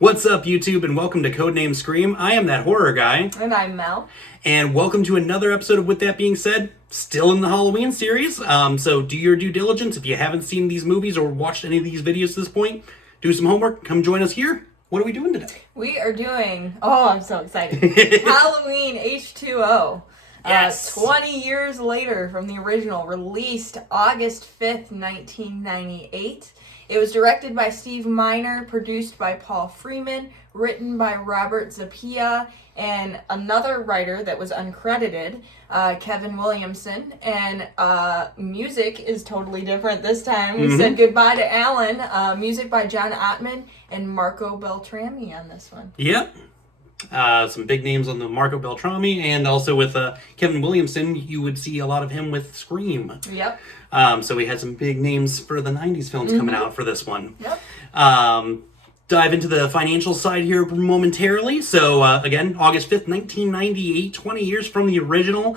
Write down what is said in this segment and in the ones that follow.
What's up, YouTube, and welcome to Codename Scream. I am that horror guy. And I'm Mel. And welcome to another episode of With That Being Said, still in the Halloween series. So do your due diligence. If you haven't seen these movies or watched any of these videos to this point, do some homework, come join us here. What are we doing today? We are doing, I'm so excited, Halloween H20. Yes. 20 years later from the original, released August 5th, 1998. It was directed by Steve Miner, produced by Paul Freeman, written by Robert Zappia, and another writer that was uncredited, Kevin Williamson. And music is totally different this time. We said goodbye to Alan. Music by John Ottman and Marco Beltrami on this one. Yep. Some big names on the Marco Beltrami, and also with Kevin Williamson, you would see a lot of him with Scream. Yep. So we had some big names for the 90s films coming out for this one. Yep. Dive into the financial side here momentarily. So, again, August 5th, 1998, 20 years from the original,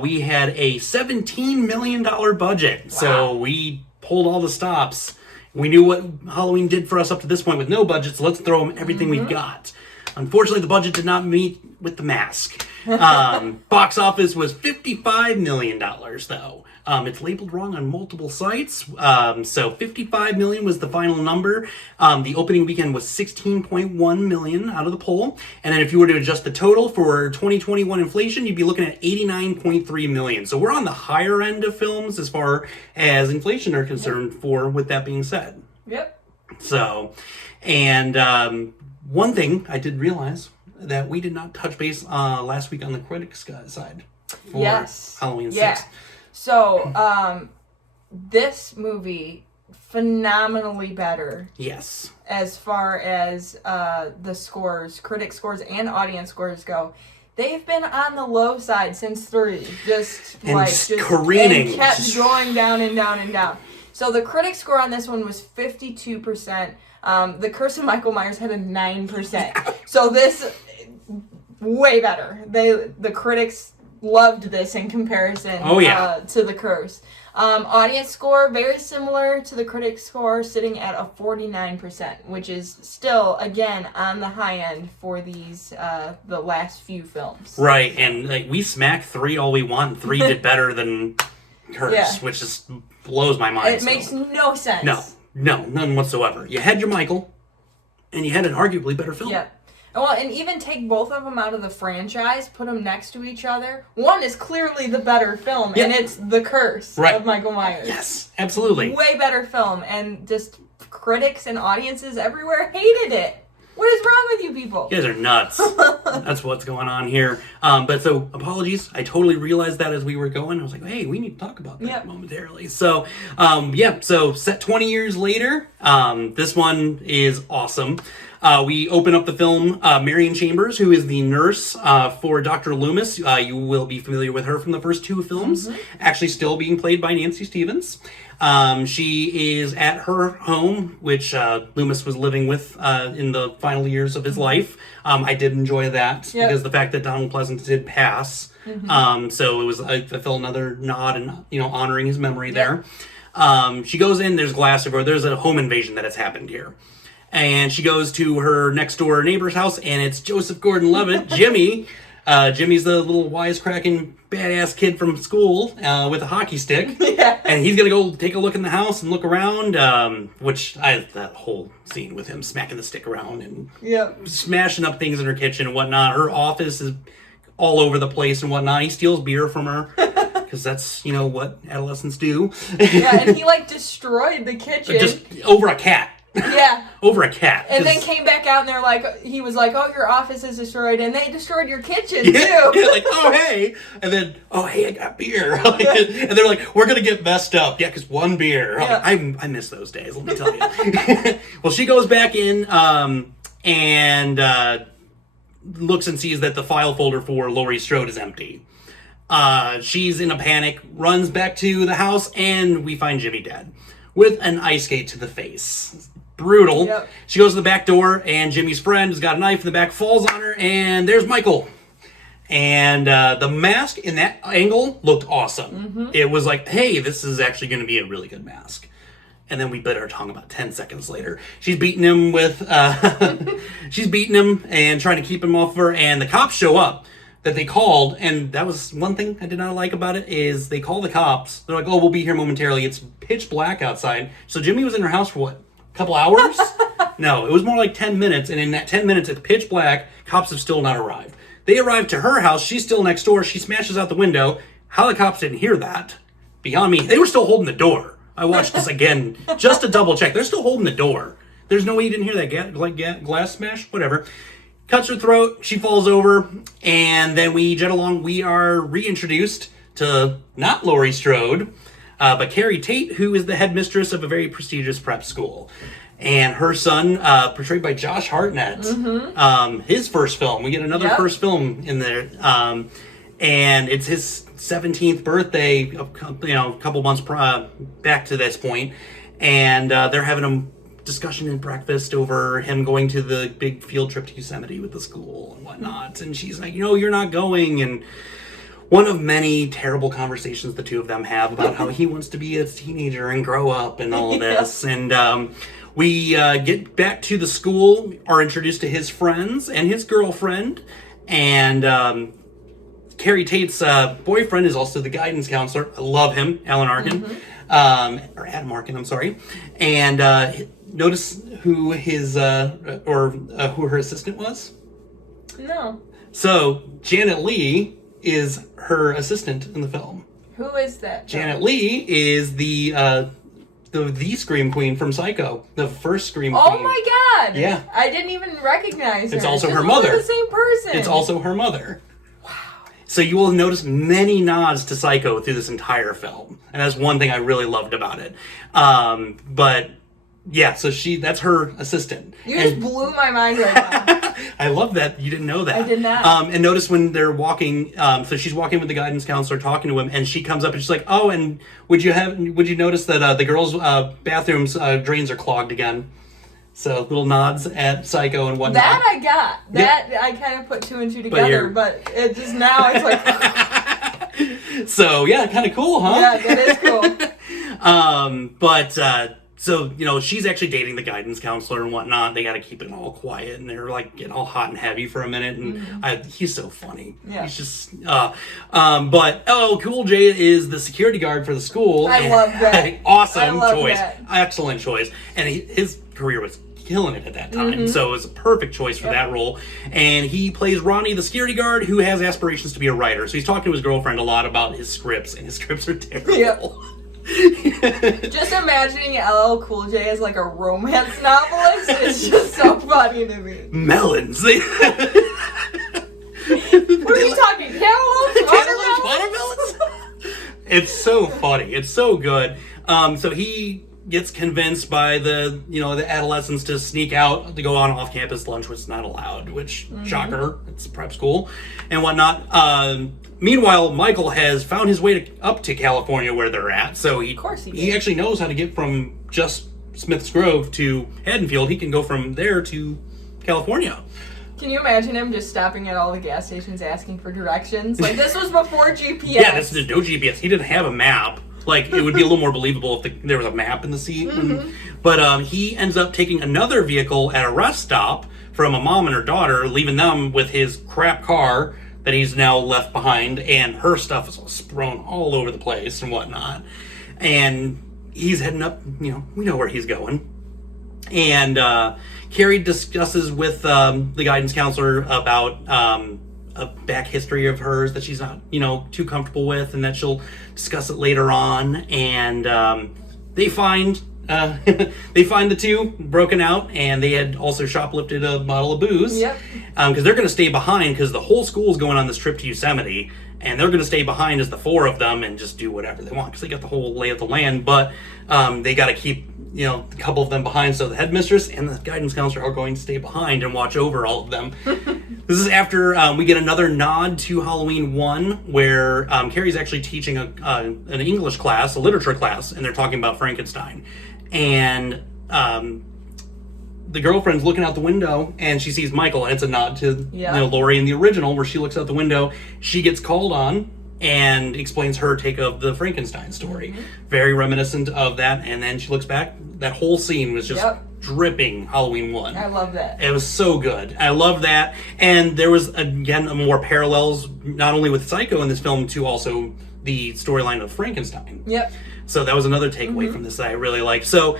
we had a $17 million budget. Wow. So we pulled all the stops. We knew what Halloween did for us up to this point with no budget, so let's throw them everything we've got. Unfortunately, the budget did not meet with The Mask. Box office was $55 million, though. It's labeled wrong on multiple sites. So $55 million was the final number. The opening weekend was $16.1 million out of the poll. And then if you were to adjust the total for 2021 inflation, you'd be looking at $89.3 million. So we're on the higher end of films as far as inflation are concerned for With That Being Said. Yep. So, and one thing I did realize that we did not touch base last week on the critics side for Halloween 6. So, this movie, phenomenally better. Yes. As far as the scores, critic scores and audience scores go. They've been on the low side since 3. Just careening. And kept going down and down and down. So the critic score on this one was 52%. The Curse of Michael Myers had a 9%. So this, way better. The critics loved this in comparison to The Curse. Audience score, very similar to the critic score, sitting at a 49%, which is still, again, on the high end for these, the last few films. Right, and we smack 3 all we want. 3 did better than Curse, which just blows my mind. It makes no sense. No, none whatsoever. You had your Michael, and you had an arguably better film. Yeah. Well, and even take both of them out of the franchise, put them next to each other. One is clearly the better film, and it's The Curse of Michael Myers. Yes, absolutely. Way better film, and just critics and audiences everywhere hated it. What is wrong with you people? You guys are nuts. That's what's going on here. But so, apologies. I totally realized that as we were going. I was like, hey, we need to talk about that momentarily. So, so set 20 years later, this one is awesome. We open up the film, Marion Chambers, who is the nurse for Dr. Loomis. You will be familiar with her from the first 2 films. Actually still being played by Nancy Stevens. She is at her home, which Loomis was living with in the final years of his life. I did enjoy that because the fact that Donald Pleasance did pass. So it was, I felt another nod and honoring his memory there. She goes in, there's glass everywhere. There's a home invasion that has happened here. And she goes to her next door neighbor's house, and it's Joseph Gordon-Levitt, Jimmy. Jimmy's the little wisecracking badass kid from school with a hockey stick. And he's going to go take a look in the house and look around, that whole scene with him smacking the stick around and smashing up things in her kitchen and whatnot. Her office is all over the place and whatnot. He steals beer from her. Because that's, what adolescents do. And he, destroyed the kitchen. Just over a cat. Over a cat. And then came back out and he was like, oh, your office is destroyed. And they destroyed your kitchen, too. Oh, hey. And then, oh, hey, I got beer. And they're like, we're going to get messed up. Yeah, because one beer. I miss those days, let me tell you. Well, she goes back in and looks and sees that the file folder for Laurie Strode is empty. She's in a panic, runs back to the house, and we find Jimmy dead with an ice skate to the face. Brutal. She goes to the back door, and Jimmy's friend has got a knife in the back, falls on her, and there's Michael. And the mask in that angle looked awesome. It was like, hey, this is actually going to be a really good mask. And then we bit our tongue about 10 seconds later. She's beating him with, she's beating him and trying to keep him off her. And the cops show up that they called. And that was one thing I did not like about it is they call the cops. They're like, oh, we'll be here momentarily. It's pitch black outside. So Jimmy was in her house for what? A couple hours? No, it was more like 10 minutes. And in that 10 minutes, it's pitch black. Cops have still not arrived. They arrived to her house. She's still next door. She smashes out the window. How the cops didn't hear that, beyond me. They were still holding the door. I watched this again just to double check. They're still holding the door. There's no way you didn't hear that glass smash. Whatever. Cuts her throat. She falls over. And then we jet along. We are reintroduced to not Laurie Strode, but Carrie Tate, who is the headmistress of a very prestigious prep school. And her son, portrayed by Josh Hartnett, his first film. We get another first film in there. And it's his 17th birthday, a couple months back to this point. And they're having a discussion and breakfast over him going to the big field trip to Yosemite with the school and whatnot. And she's like, you're not going. And one of many terrible conversations the two of them have about how he wants to be a teenager and grow up and all of this. And we get back to the school, are introduced to his friends and his girlfriend. And Carrie Tate's boyfriend is also the guidance counselor. I love him, Alan Arkin. Or Adam Arkin, I'm sorry. And notice who his, who her assistant was? No. So, Janet Leigh is her assistant in the film. Who is that? Janet Leigh is the Scream Queen from Psycho. The first Scream Queen. Oh my god! Yeah. I didn't even recognize her. It's also her mother. The same person. It's also her mother. So you will notice many nods to Psycho through this entire film. And that's one thing I really loved about it. But yeah, so that's her assistant. You just blew my mind right now. I love that you didn't know that. I did not. And notice when they're walking, so she's walking with the guidance counselor talking to him, and she comes up and she's like, oh, and would you notice that the girls' bathrooms drains are clogged again? So little nods at Psycho and whatnot. That I got. That I kind of put two and two together, but it just now it's like. So yeah, kind of cool, huh? Yeah, that is cool. So she's actually dating the guidance counselor and whatnot. They got to keep it all quiet, and they're like getting all hot and heavy for a minute. And he's so funny. Yeah. He's just. But Cool J is the security guard for the school. I love that. Awesome choice. That. Excellent choice. And his career was killing it at that time, so it was a perfect choice for that role. And he plays Ronnie, the security guard, who has aspirations to be a writer. So he's talking to his girlfriend a lot about his scripts, and his scripts are terrible. Just imagining LL Cool J as like a romance novelist is just so funny to me. Melons. What are you talking? Cantaloupes? Watermelons? It's so funny. It's so good. So he gets convinced by the adolescents to sneak out to go on off-campus lunch, which is not allowed, which, shocker, it's a prep school and whatnot. Meanwhile, Michael has found his way up to California where they're at, so he actually knows how to get from just Smith's Grove to Haddonfield. He can go from there to California. Can you imagine him just stopping at all the gas stations asking for directions? Like, this was before GPS. Yeah, there's no GPS. He didn't have a map. Like, it would be a little more believable if there was a map in the seat. But he ends up taking another vehicle at a rest stop from a mom and her daughter, leaving them with his crap car that he's now left behind, and her stuff is all strewn all over the place and whatnot. And he's heading up, we know where he's going. And Carrie discusses with the guidance counselor about a back history of hers that she's not, too comfortable with, and that she'll discuss it later on. And they find the two broken out, and they had also shoplifted a bottle of booze. Yep. Because they're going to stay behind, because the whole school is going on this trip to Yosemite, and they're going to stay behind as the four of them and just do whatever they want, because they got the whole lay of the land. But they got to keep a couple of them behind, so the headmistress and the guidance counselor are going to stay behind and watch over all of them. This is after we get another nod to Halloween 1, where Carrie's actually teaching an English class, a literature class, and they're talking about Frankenstein. And the girlfriend's looking out the window, and she sees Michael, and it's a nod to Laurie in the original, where she looks out the window. She gets called on and explains her take of the Frankenstein story. Very reminiscent of that. And then she looks back. That whole scene was just dripping Halloween 1. I love that. It was so good. I love that. And there was, again, more parallels, not only with Psycho in this film, to also the storyline of Frankenstein. Yep. So that was another takeaway from this that I really liked. So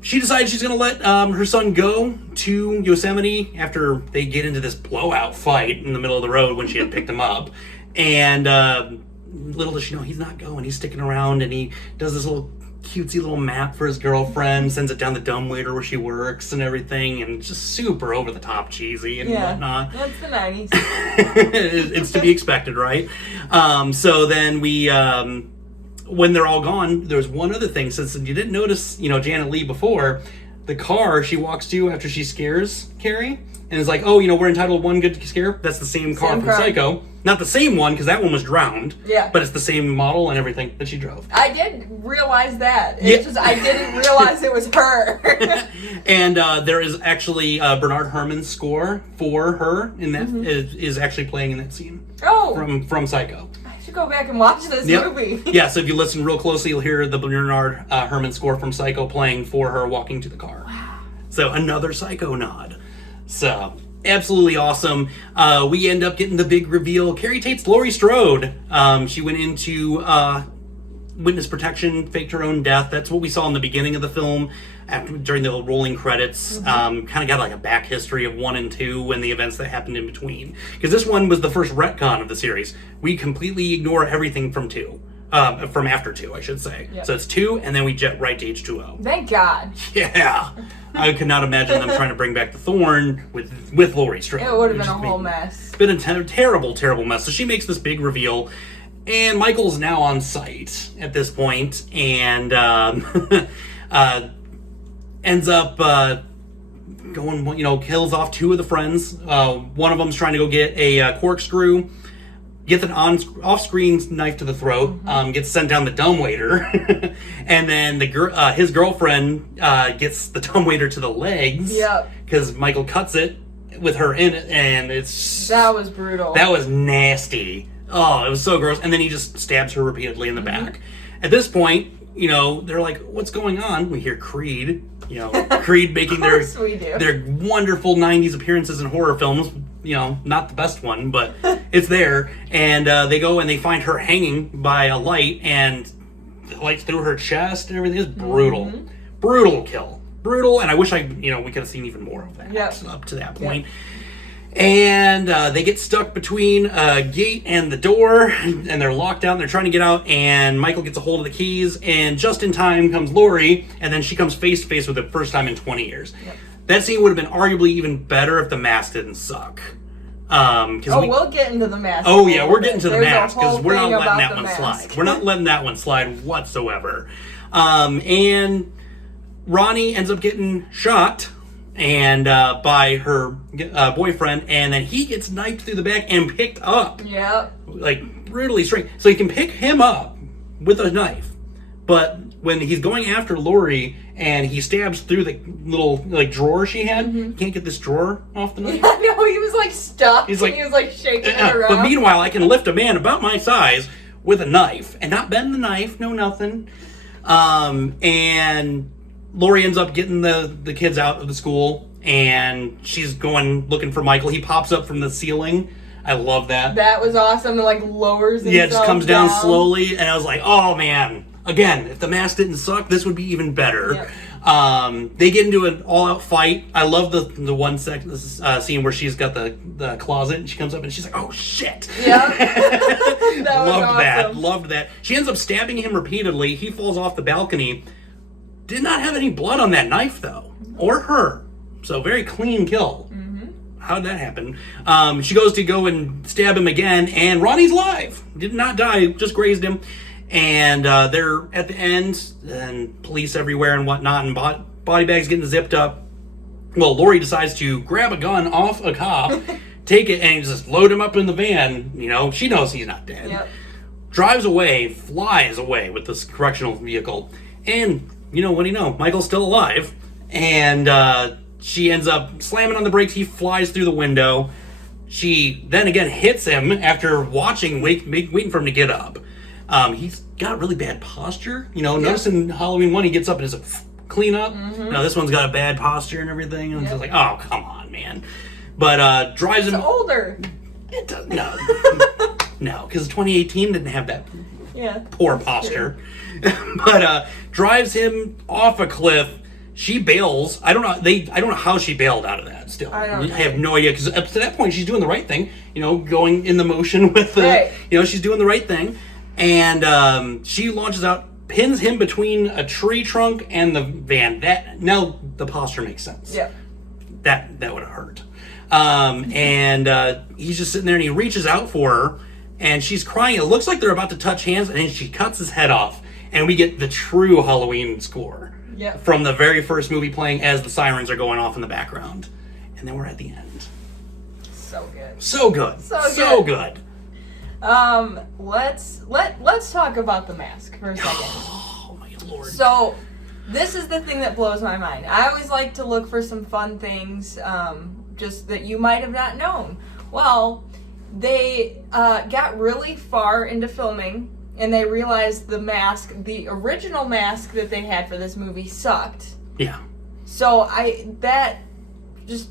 she decides she's going to let her son go to Yosemite after they get into this blowout fight in the middle of the road when she had picked him up. And little does she know, he's not going. He's sticking around, and he does this little cutesy little map for his girlfriend, sends it down the dumbwaiter where she works and everything, and just super over the top cheesy and whatnot. That's the 90s. It's to be expected, right? So then we, when they're all gone, there's one other thing. Since you didn't notice, Janet Leigh before, the car she walks to after she scares Carrie, and is like, oh, we're entitled to one good scare. That's the same car from Psycho. Not the same one, because that one was drowned. Yeah. But it's the same model and everything that she drove. I did realize that. It's just I didn't realize it was her. And there is actually Bernard Herrmann's score for her in that is actually playing in that scene. Oh. From Psycho. I should go back and watch this movie. Yeah, so if you listen real closely, you'll hear the Bernard Herrmann score from Psycho playing for her walking to the car. Wow. So another Psycho nod. So absolutely awesome. We end up getting the big reveal. Carrie Tate's Laurie Strode. She went into witness protection, faked her own death. That's what we saw in the beginning of the film. During the rolling credits, kind of got like a back history of 1 and 2 and the events that happened in between. Because this one was the first retcon of the series. We completely ignore everything from 2. From after 2, I should say. Yep. So it's 2, and then we jet right to H20. Thank God. Yeah. I could not imagine them trying to bring back the Thorn with Laurie Strode. It would have been a whole mess. Been a terrible, terrible mess. So she makes this big reveal, and Michael's now on site at this point, and ends up going, kills off 2 of the friends. One of them's trying to go get a corkscrew, gets an off-screen knife to the throat, gets sent down the dumbwaiter, and then his girlfriend gets the dumbwaiter to the legs. Yep. Because Michael cuts it with her in it, and that was brutal. That was nasty. Oh, it was so gross. And then he just stabs her repeatedly in the back. At this point, they're like, "What's going on?" We hear Creed. Creed making their wonderful 90s appearances in horror films. Not the best one, but it's there. And they go and they find her hanging by a light, and the light's through her chest and everything. It's brutal. Brutal kill. Brutal, and I wish we could have seen even more of that up to that point. And they get stuck between a gate and the door, and they're locked out, and they're trying to get out, and Michael gets a hold of the keys, and just in time comes Laurie, and then she comes face to face with it first time in 20 years. Yep. That scene would have been arguably even better if the mask didn't suck. We'll get into the mask. Oh, yeah, we're getting to the mask, because we're not letting that one slide. We're not letting that one slide whatsoever. And Ronnie ends up getting shot and by her boyfriend, and then he gets knifed through the back and picked up. Yep. Like, brutally straight. So he can pick him up with a knife, but when he's going after Laurie and he stabs through the little drawer she had, he can't get this drawer off the knife. Yeah, no, he was stuck. He was shaking it around. But meanwhile, I can lift a man about my size with a knife and not bend the knife, no nothing. And Laurie ends up getting the kids out of the school, and she's going looking for Michael. He pops up from the ceiling. I love that. That was awesome. It lowers himself. Yeah, it just comes down slowly, and I was like, oh man. Again, if the mask didn't suck, this would be even better. Yep. They get into an all-out fight. I love the one scene where she's got the closet, and she comes up and she's like, "Oh shit!" Yeah, Loved that. She ends up stabbing him repeatedly. He falls off the balcony. Did not have any blood on that knife though, or her. So very clean kill. How did that happen? She goes to go and stab him again, and Ronnie's alive. Did not die, just grazed him. And they're at the end, and police everywhere and whatnot, and body bags getting zipped up. Well, Laurie decides to grab a gun off a cop, take it, and just load him up in the van. She knows he's not dead. Yep. Drives away, flies away with this correctional vehicle. And, what do you know? Michael's still alive. And she ends up slamming on the brakes. He flies through the window. she then again hits him after watching, waiting for him to get up. He's got really bad posture. Notice in Halloween 1 he gets up and is a clean up. Now this one's got a bad posture and everything. And it's just like, oh, come on, man. But drives him... It's older. It does, no. No, because 2018 didn't have that poor posture. But drives him off a cliff. She bails. I don't know how she bailed out of that still. I have no idea, because up to that point she's doing the right thing. Going in the motion with the... Right. She's doing the right thing. And she launches out, pins him between a tree trunk and the van. Now the posture makes sense. Yeah. That would have hurt. And he's just sitting there and he reaches out for her and she's crying. It looks like they're about to touch hands and then she cuts his head off and we get the true Halloween score from the very first movie playing as the sirens are going off in the background. And then we're at the end. So good. So good. So good. Let's talk about the mask for a second. Oh my Lord. So this is the thing that blows my mind. I always like to look for some fun things, just that you might have not known. Well, they got really far into filming and they realized the original mask that they had for this movie sucked. Yeah. So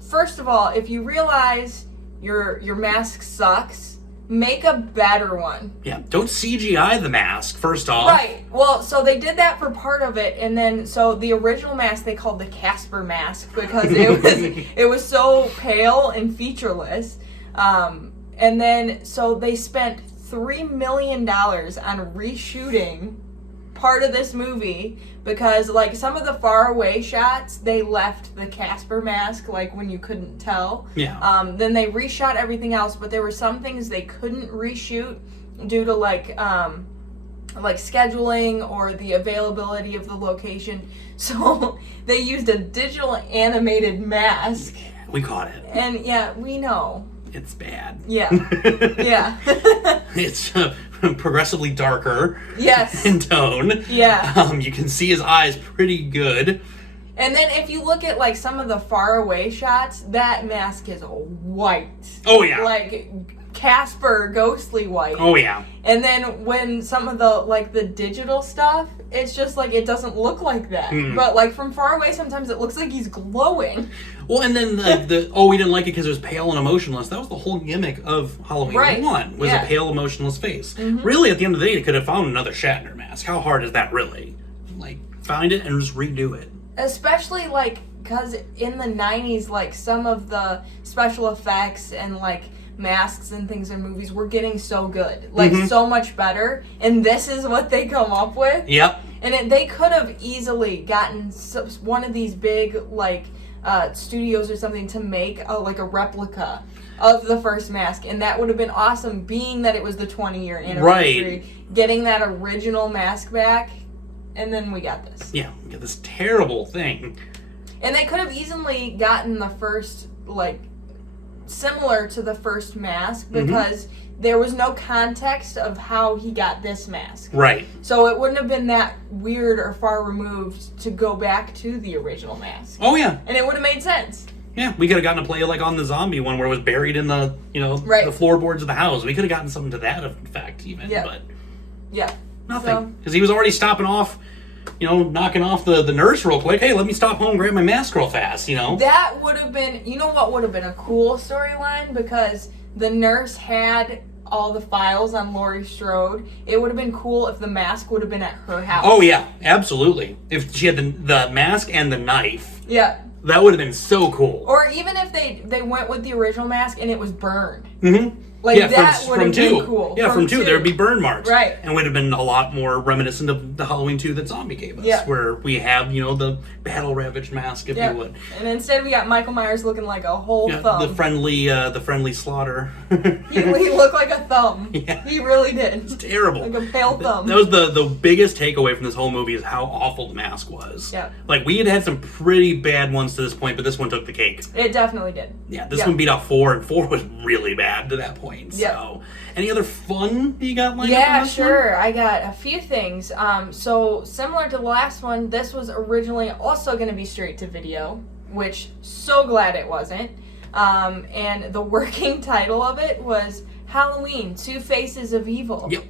first of all, if you realize your mask sucks, make a better one. Yeah, don't CGI the mask, first off. Right. Well, so they did that for part of it, and then, so the original mask they called the Casper mask because it was so pale and featureless. And then, so they spent $3 million on reshooting part of this movie because, like, some of the far away shots, they left the Casper mask, like, when you couldn't tell. Yeah. Then they reshot everything else, but there were some things they couldn't reshoot due to, like scheduling or the availability of the location. So they used a digital animated mask. We caught it. And, yeah, we know. It's bad. Yeah. Yeah. It's progressively darker. Yes. In tone. Yeah. You can see his eyes pretty good. And then if you look at like some of the far away shots, that mask is white. Oh yeah. Like Casper ghostly white. Oh yeah. And then when some of the digital stuff, it's just like it doesn't look like that. But like from far away sometimes it looks like he's glowing. Well, and then we didn't like it because it was pale and emotionless. That was the whole gimmick of Halloween 1, was a pale, emotionless face. Really, at the end of the day, they could have found another Shatner mask. How hard is that really? Like, find it and just redo it. Especially, like, because in the 90s, like, some of the special effects and, like, masks and things in movies were getting so good. Like, so much better. And this is what they come up with. Yep. And they could have easily gotten one of these big, like, studios or something to make a replica of the first mask, and that would have been awesome, being that it was the 20-year anniversary. Right. Getting that original mask back, and then we got this. Yeah, we got this terrible thing. And they could have easily gotten the first, like, similar to the first mask, because there was no context of how he got this mask. Right. So it wouldn't have been that weird or far removed to go back to the original mask. Oh, yeah. And it would have made sense. Yeah, we could have gotten a play like on the zombie one where it was buried in the, the floorboards of the house. We could have gotten something to that effect even, but... Yeah. Nothing. Because he was already stopping off, knocking off the nurse real quick. Hey, let me stop home, grab my mask real fast, That would have been, what would have been a cool storyline? Because the nurse had all the files on Laurie Strode. It would have been cool if the mask would have been at her house. Oh, yeah, absolutely. If she had the mask and the knife. Yeah. That would have been so cool. Or even if they went with the original mask and it was burned. Like, that would have been cool. Yeah, from 2, there would be burn marks. Right. And would have been a lot more reminiscent of the Halloween 2 that Zombie gave us, where we have, the battle-ravaged mask, if you would. And instead we got Michael Myers looking like a whole thumb. The friendly slaughter. he looked like a thumb. Yeah. He really did. It's terrible. Like a pale thumb. That was the biggest takeaway from this whole movie, is how awful the mask was. Yeah. Like, we had some pretty bad ones to this point, but this one took the cake. It definitely did. Yeah, this one beat out 4, and 4 was really bad to that point. So, any other fun you got lined up? Yeah, sure. I got a few things. So similar to the last one, this was originally also going to be straight to video, which so glad it wasn't. And the working title of it was Halloween, Two Faces of Evil. Yep.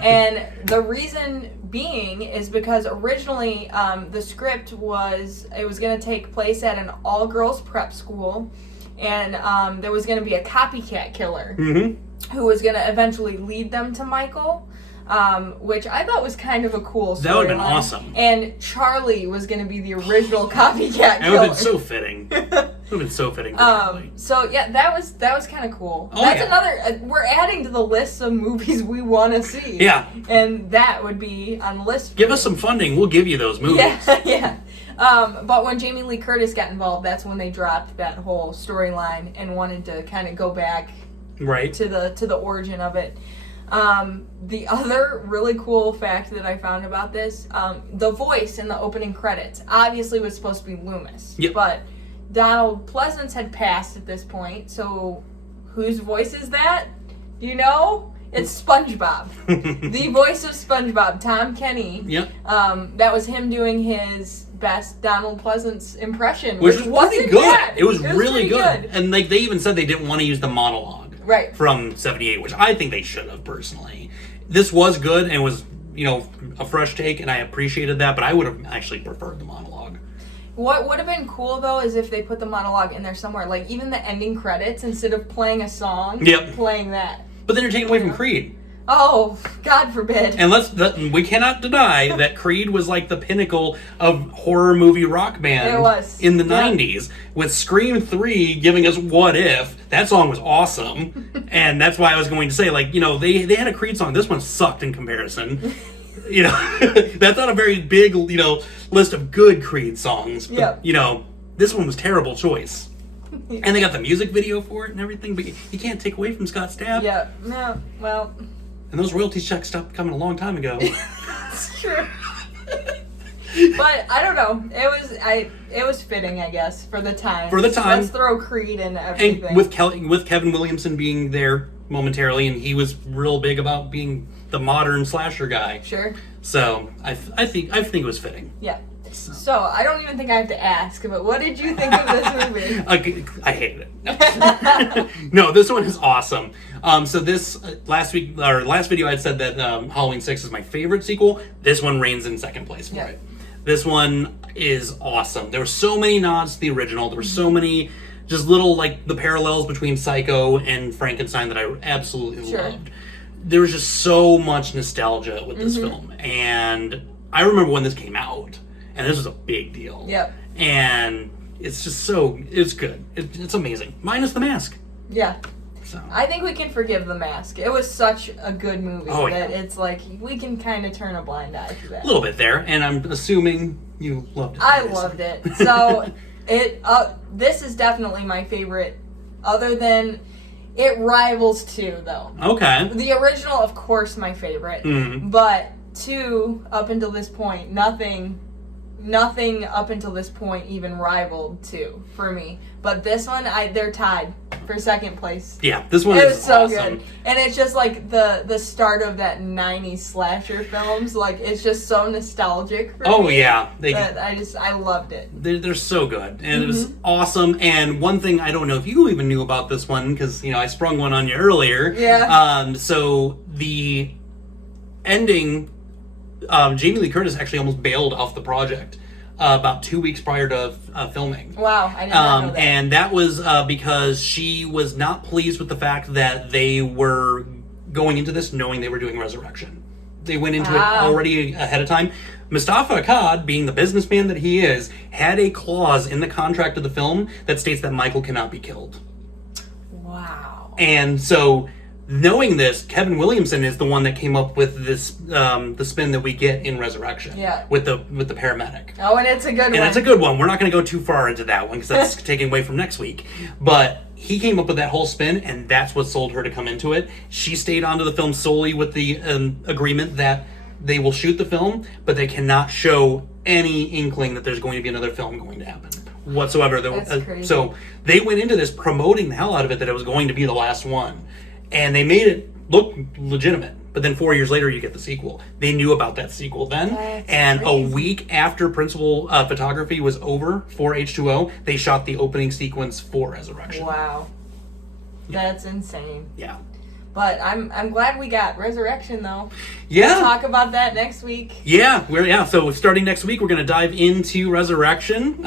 And the reason being is because originally the script was going to take place at an all-girls prep school, and there was going to be a copycat killer who was going to eventually lead them to Michael, which I thought was kind of a cool story. That would have been awesome. And Charlie was going to to be the original copycat killer. That would have been so fitting. It would have been so fitting for Charlie. So yeah, that was kind of cool. Oh, That's yeah. another. We're adding to the list of movies we want to see. Yeah. And that would be on the list. Give us some funding. We'll give you those movies. Yeah, yeah. But when Jamie Lee Curtis got involved, that's when they dropped that whole storyline and wanted to kind of go back Right. to the origin of it. The other really cool fact that I found about this, the voice in the opening credits obviously was supposed to be Loomis. Yep. But Donald Pleasance had passed at this point, so whose voice is that? Do you know? It's SpongeBob. The voice of SpongeBob, Tom Kenny. Yep. That was him doing his best Donald Pleasance impression, Which was wasn't pretty good. bad. It was really pretty good. And like they even said they didn't want to use the monologue. Right. From 78, which I think they should have personally. This was good and was, a fresh take, and I appreciated that, but I would have actually preferred the monologue. What would have been cool, though, is if they put the monologue in there somewhere. Like, even the ending credits, instead of playing a song, playing that. But then you're taking away from Creed. Oh, God forbid. And we cannot deny that Creed was like the pinnacle of horror movie rock band It was. in the 90s. With Scream 3 giving us What If. That song was awesome. And that's why I was going to say, they had a Creed song. This one sucked in comparison. That's not a very big, list of good Creed songs. But, this one was terrible choice. And they got the music video for it and everything, but you can't take away from Scott Stapp. Yeah, no, well. And those royalty checks stopped coming a long time ago. It's true. But I don't know. It was fitting, I guess, for the time. For the time. Let's throw Creed in everything. And with Kevin Williamson being there momentarily, and he was real big about being the modern slasher guy. Sure. So I think it was fitting. Yeah. So I don't even think I have to ask, but what did you think of this movie? I hated it. No, this one is awesome. So this last video I had said that Halloween 6 is my favorite sequel. This one reigns in second place for it. This one is awesome. There were so many nods to the original. There were so many just little the parallels between Psycho and Frankenstein that I absolutely loved. There was just so much nostalgia with this film, and I remember when this came out. And this was a big deal. Yep. And it's just it's good. It's amazing. Minus the mask. Yeah. So. I think we can forgive The Mask. It was such a good movie that it's we can kind of turn a blind eye to that. A little bit there, and I'm assuming you loved it. I loved it. So this is definitely my favorite, other than it rivals 2, though. Okay. The original, of course, my favorite. But 2, up until this point, nothing up until this point even rivaled 2 for me. But this one, they're tied for second place. Yeah, this one is awesome. so good. And it's just the start of that 90s slasher films. It's just so nostalgic for me. Oh, yeah. I loved it. They're so good. And it was awesome. And one thing, I don't know if you even knew about this one, because, I sprung one on you earlier. Yeah. So the ending... Jamie Lee Curtis actually almost bailed off the project about 2 weeks prior to filming. Wow, I did not know that. And that was because she was not pleased with the fact that they were going into this knowing they were doing Resurrection. They went into it already ahead of time. Mustafa Akkad, being the businessman that he is, had a clause in the contract of the film that states that Michael cannot be killed. Wow. And so... knowing this, Kevin Williamson is the one that came up with this, the spin that we get in Resurrection. Yeah. With the paramedic. Oh, and it's a good one. And it's a good one. We're not going to go too far into that one because that's taken away from next week. But he came up with that whole spin, and that's what sold her to come into it. She stayed onto the film solely with the agreement that they will shoot the film, but they cannot show any inkling that there's going to be another film going to happen whatsoever. That's crazy. So they went into this promoting the hell out of it that it was going to be the last one. And they made it look legitimate. but then 4 years later you get the sequel. They knew about that sequel then, That's and crazy. a week after principal photography was over for H2O, they shot the opening sequence for Resurrection. Wow. That's insane. Yeah. But I'm glad we got Resurrection though. Yeah. We'll talk about that next week. Yeah, so starting next week we're going to dive into Resurrection.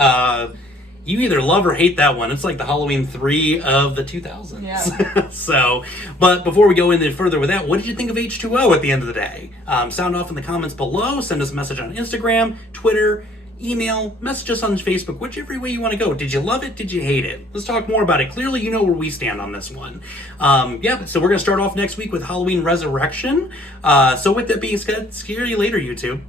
You either love or hate that one. It's like the Halloween 3 of the 2000s. Yeah. So, but before we go any further with that, what did you think of H2O at the end of the day? Sound off in the comments below. Send us a message on Instagram, Twitter, email, message us on Facebook, whichever way you want to go. Did you love it? Did you hate it? Let's talk more about it. Clearly, you know where we stand on this one. So we're going to start off next week with Halloween Resurrection. So with that being said, see you later, YouTube.